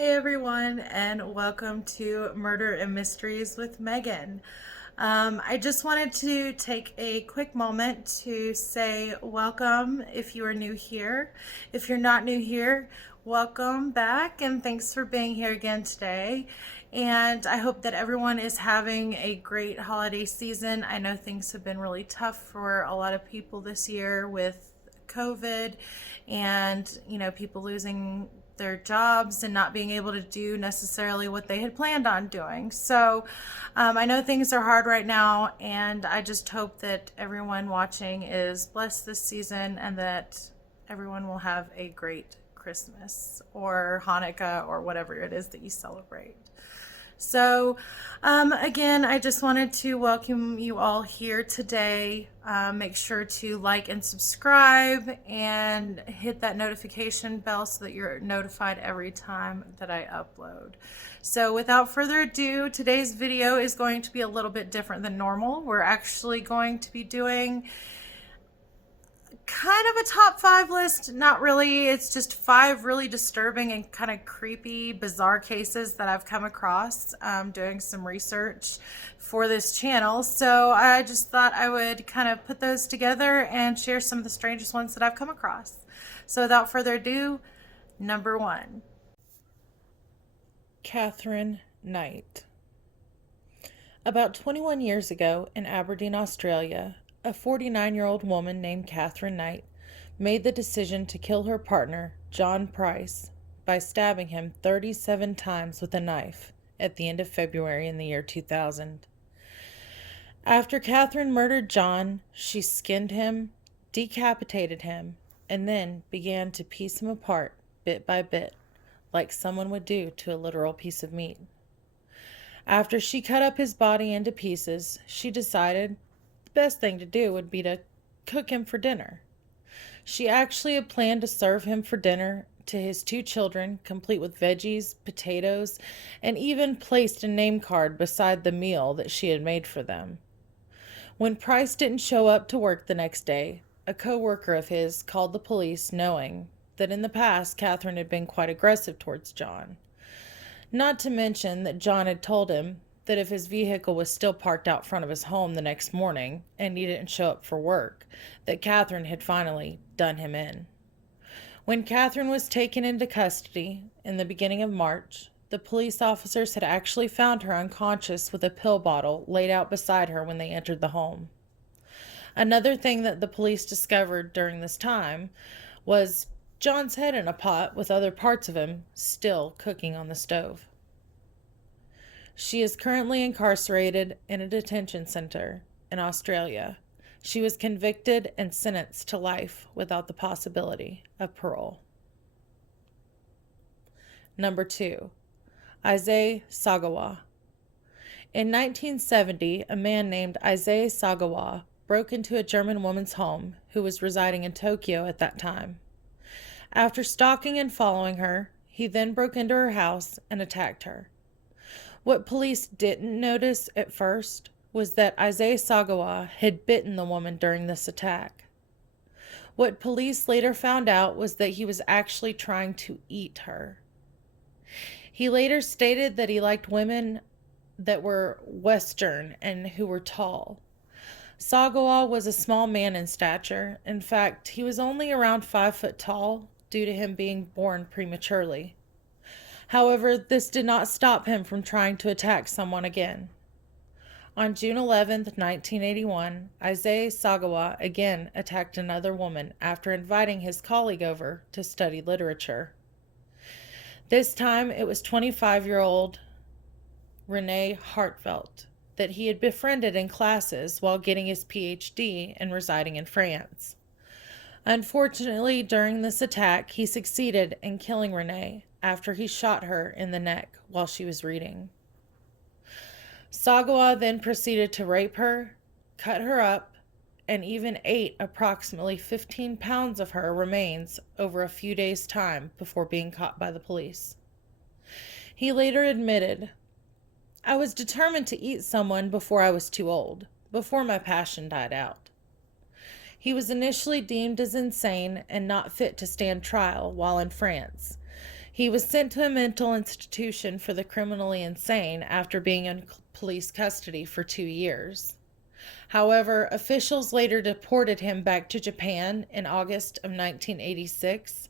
Hey everyone, and welcome to Murder and Mysteries with Megan. I just wanted to take a quick moment to say welcome if you are new here. If you're not new here, welcome back and thanks for being here again today. And I hope that everyone is having a great holiday season. I know things have been really tough for a lot of people this year with COVID and, people losing their jobs and not being able to do necessarily what they had planned on doing. So I know things are hard right now, and I just hope that everyone watching is blessed this season and that everyone will have a great Christmas or Hanukkah or whatever it is that you celebrate. So, again, I just wanted to welcome you all here today. Make sure to like and subscribe and hit that notification bell so that you're notified every time that I upload. So, without further ado, today's video is going to be a little bit different than normal. We're actually going to be doing kind of a top 5 list. Not really, it's just 5 really disturbing and kind of creepy, bizarre cases that I've come across doing some research for this channel. So I just thought I would kind of put those together and share some of the strangest ones that I've come across. So without further ado, number 1, Katherine Knight. About 21 years ago in Aberdeen, Australia, a 49-year-old woman named Katherine Knight made the decision to kill her partner, John Price, by stabbing him 37 times with a knife at the end of February in the year 2000. After Katherine murdered John, she skinned him, decapitated him, and then began to piece him apart bit by bit, like someone would do to a literal piece of meat. After she cut up his body into pieces, she decided the best thing to do would be to cook him for dinner. She actually had planned to serve him for dinner to his 2 children, complete with veggies, potatoes, and even placed a name card beside the meal that she had made for them. When Price didn't show up to work the next day, a co-worker of his called the police, knowing that in the past Katherine had been quite aggressive towards John. Not to mention that John had told him that if his vehicle was still parked out front of his home the next morning and he didn't show up for work, that Katherine had finally done him in. When Katherine was taken into custody in the beginning of March, the police officers had actually found her unconscious with a pill bottle laid out beside her when they entered the home. Another thing that the police discovered during this time was John's head in a pot with other parts of him still cooking on the stove. She is currently incarcerated in a detention center in Australia. She was convicted and sentenced to life without the possibility of parole. Number 2, Issei Sagawa. In 1970, a man named Issei Sagawa broke into a German woman's home who was residing in Tokyo at that time. After stalking and following her, he then broke into her house and attacked her. What police didn't notice at first was that Issei Sagawa had bitten the woman during this attack. What police later found out was that he was actually trying to eat her. He later stated that he liked women that were Western and who were tall. Sagawa was a small man in stature. In fact, he was only around 5 foot tall due to him being born prematurely. However, this did not stop him from trying to attack someone again. On June 11, 1981, Issei Sagawa again attacked another woman after inviting his colleague over to study literature. This time, it was 25-year-old Renee Hartfelt that he had befriended in classes while getting his PhD and residing in France. Unfortunately, during this attack, he succeeded in killing Renee after he shot her in the neck while she was reading. Sagawa then proceeded to rape her, cut her up, and even ate approximately 15 pounds of her remains over a few days' time before being caught by the police. He later admitted, "I was determined to eat someone before I was too old, before my passion died out." He was initially deemed as insane and not fit to stand trial while in France. He was sent to a mental institution for the criminally insane after being in police custody for 2 years. However, officials later deported him back to Japan in August of 1986,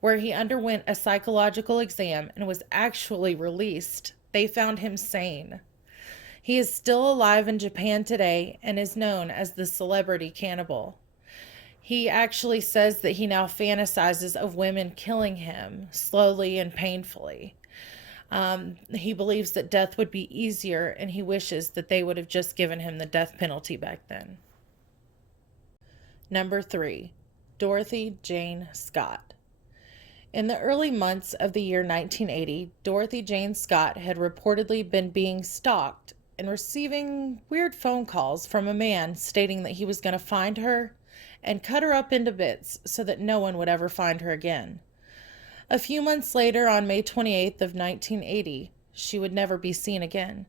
where he underwent a psychological exam and was actually released. They found him sane. He is still alive in Japan today and is known as the celebrity cannibal. He actually says that he now fantasizes of women killing him slowly and painfully. He believes that death would be easier, and he wishes that they would have just given him the death penalty back then. Number 3, Dorothy Jane Scott. In the early months of the year 1980, Dorothy Jane Scott had reportedly been being stalked and receiving weird phone calls from a man stating that he was going to find her and cut her up into bits so that no one would ever find her again. A few months later, on May 28th of 1980, she would never be seen again.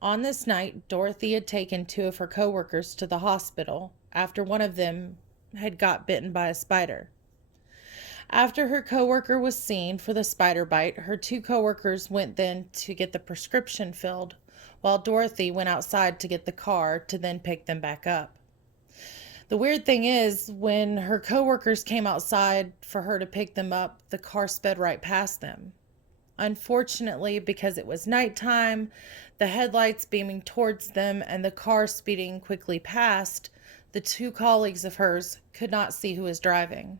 On this night, Dorothy had taken 2 of her coworkers to the hospital after one of them had got bitten by a spider. After her coworker was seen for the spider bite, her 2 coworkers went then to get the prescription filled, while Dorothy went outside to get the car to then pick them back up. The weird thing is, when her coworkers came outside for her to pick them up, the car sped right past them. Unfortunately, because it was nighttime, the headlights beaming towards them and the car speeding quickly past, the 2 colleagues of hers could not see who was driving.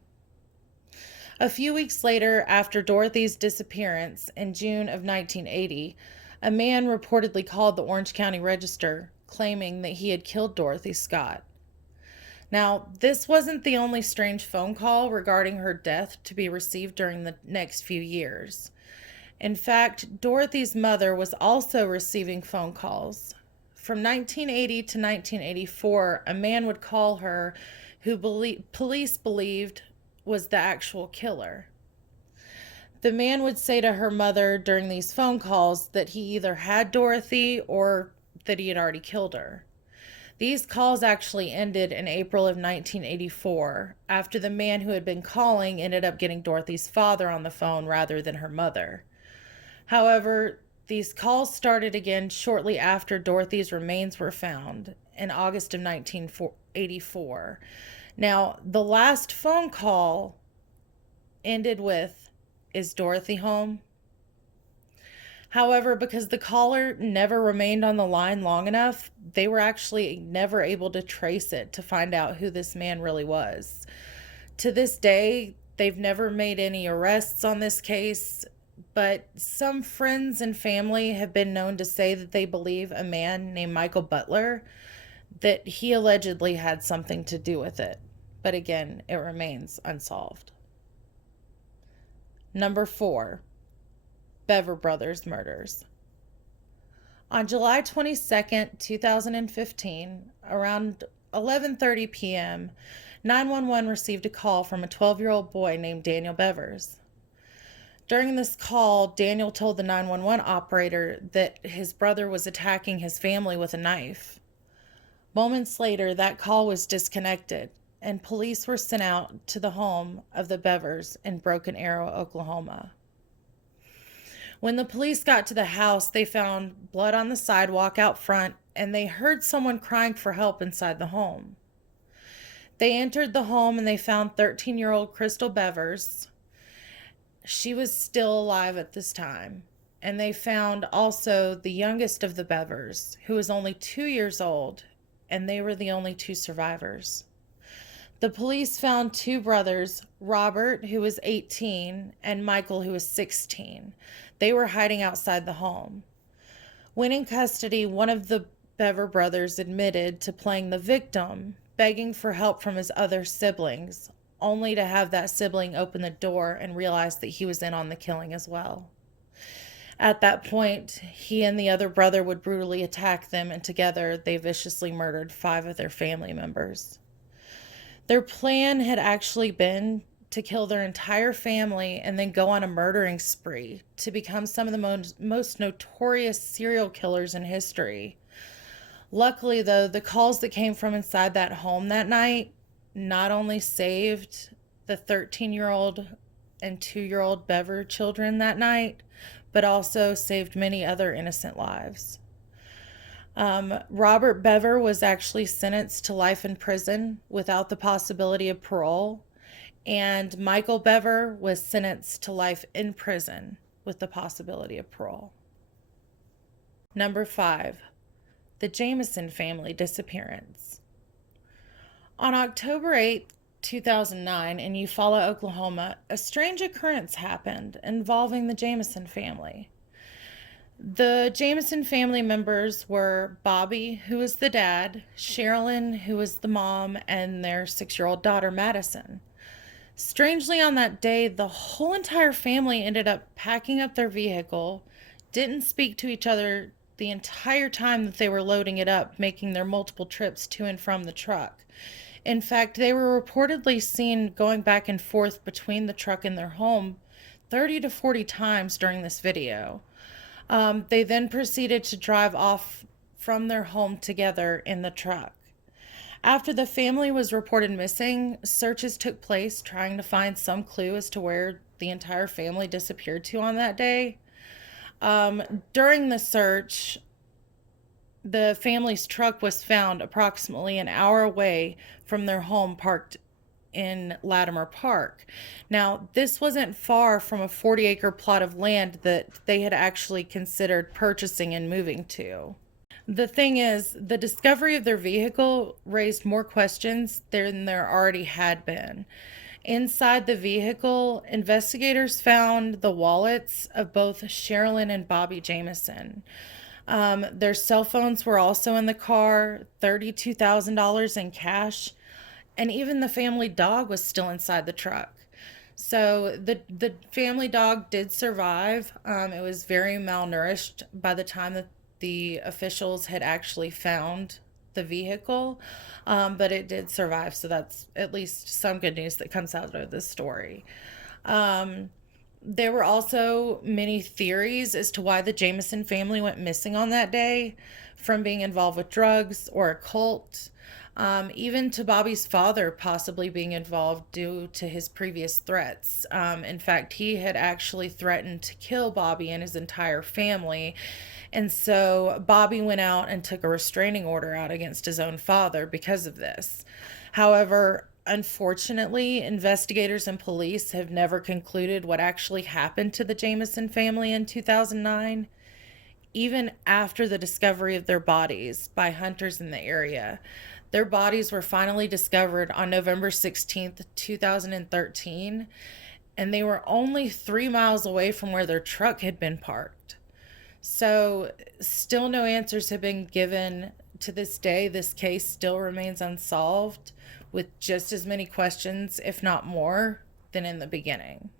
A few weeks later, after Dorothy's disappearance in June of 1980, a man reportedly called the Orange County Register, claiming that he had killed Dorothy Scott. Now, this wasn't the only strange phone call regarding her death to be received during the next few years. In fact, Dorothy's mother was also receiving phone calls. From 1980 to 1984, a man would call her who police believed was the actual killer. The man would say to her mother during these phone calls that he either had Dorothy or that he had already killed her. These calls actually ended in April of 1984, after the man who had been calling ended up getting Dorothy's father on the phone rather than her mother. However, these calls started again shortly after Dorothy's remains were found in August of 1984. Now, the last phone call ended with, "Is Dorothy home?" However, because the caller never remained on the line long enough, they were actually never able to trace it to find out who this man really was. To this day, they've never made any arrests on this case, but some friends and family have been known to say that they believe a man named Michael Butler, that he allegedly had something to do with it. But again, it remains unsolved. Number 4. Bever Brothers murders. On July 22nd, 2015, around 11:30 p.m., 911 received a call from a 12-year-old boy named Daniel Bevers. During this call, Daniel told the 911 operator that his brother was attacking his family with a knife. Moments later, that call was disconnected, and police were sent out to the home of the Bevers in Broken Arrow, Oklahoma. When the police got to the house, they found blood on the sidewalk out front, and they heard someone crying for help inside the home. They entered the home and they found 13-year-old Crystal Bevers. She was still alive at this time. And they found also the youngest of the Bevers, who was only 2 years old, and they were the only 2 survivors. The police found 2 brothers, Robert, who was 18, and Michael, who was 16. They were hiding outside the home. When in custody, one of the Bever brothers admitted to playing the victim, begging for help from his other siblings, only to have that sibling open the door and realize that he was in on the killing as well. At that point, he and the other brother would brutally attack them, and together they viciously murdered 5 of their family members. Their plan had actually been to kill their entire family and then go on a murdering spree to become some of the most notorious serial killers in history. Luckily, though, the calls that came from inside that home that night not only saved the 13-year-old and 2-year-old Bever children that night, but also saved many other innocent lives. Robert Bever was actually sentenced to life in prison without the possibility of parole, and Michael Bever was sentenced to life in prison with the possibility of parole. Number 5, the Jamison family disappearance. On October 8, 2009, in Eufaula, Oklahoma, a strange occurrence happened involving the Jamison family. The Jamison family members were Bobby, who was the dad, Sherilyn, who was the mom, and their 6-year-old daughter, Madison. Strangely, on that day, the whole entire family ended up packing up their vehicle, didn't speak to each other the entire time that they were loading it up, making their multiple trips to and from the truck. In fact, they were reportedly seen going back and forth between the truck and their home 30 to 40 times during this video. They then proceeded to drive off from their home together in the truck. After the family was reported missing, searches took place trying to find some clue as to where the entire family disappeared to on that day. During the search, the family's truck was found approximately an hour away from their home, parked in Latimer Park. Now, this wasn't far from a 40-acre plot of land that they had actually considered purchasing and moving to. The thing is, the discovery of their vehicle raised more questions than there already had been. Inside the vehicle, investigators found the wallets of both Sherilyn and Bobby Jamison. Their cell phones were also in the car, $32,000 in cash, and even the family dog was still inside the truck. So the family dog did survive. It was very malnourished by the time that the officials had actually found the vehicle, but it did survive. So that's at least some good news that comes out of this story. There were also many theories as to why the Jamison family went missing on that day, from being involved with drugs or a cult, even to Bobby's father possibly being involved due to his previous threats. In fact, he had actually threatened to kill Bobby and his entire family. And so Bobby went out and took a restraining order out against his own father because of this. However, unfortunately, investigators and police have never concluded what actually happened to the Jamison family in 2009, even after the discovery of their bodies by hunters in the area. Their bodies were finally discovered on November 16th, 2013, and they were only 3 miles away from where their truck had been parked. So, still no answers have been given to this day. This case still remains unsolved, with just as many questions, if not more, than in the beginning.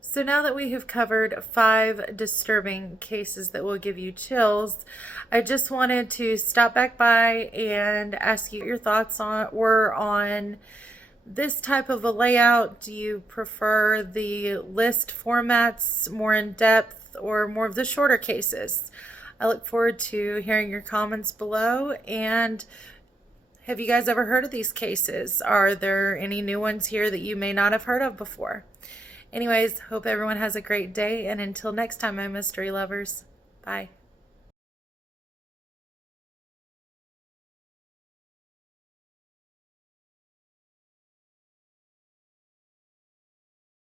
So now that we have covered 5 disturbing cases that will give you chills, I just wanted to stop back by and ask you what your thoughts were on this type of a layout. Do you prefer the list formats, more in depth, or more of the shorter cases? I look forward to hearing your comments below. And have you guys ever heard of these cases? Are there any new ones here that you may not have heard of before? Anyways, hope everyone has a great day, and until next time, my mystery lovers, bye.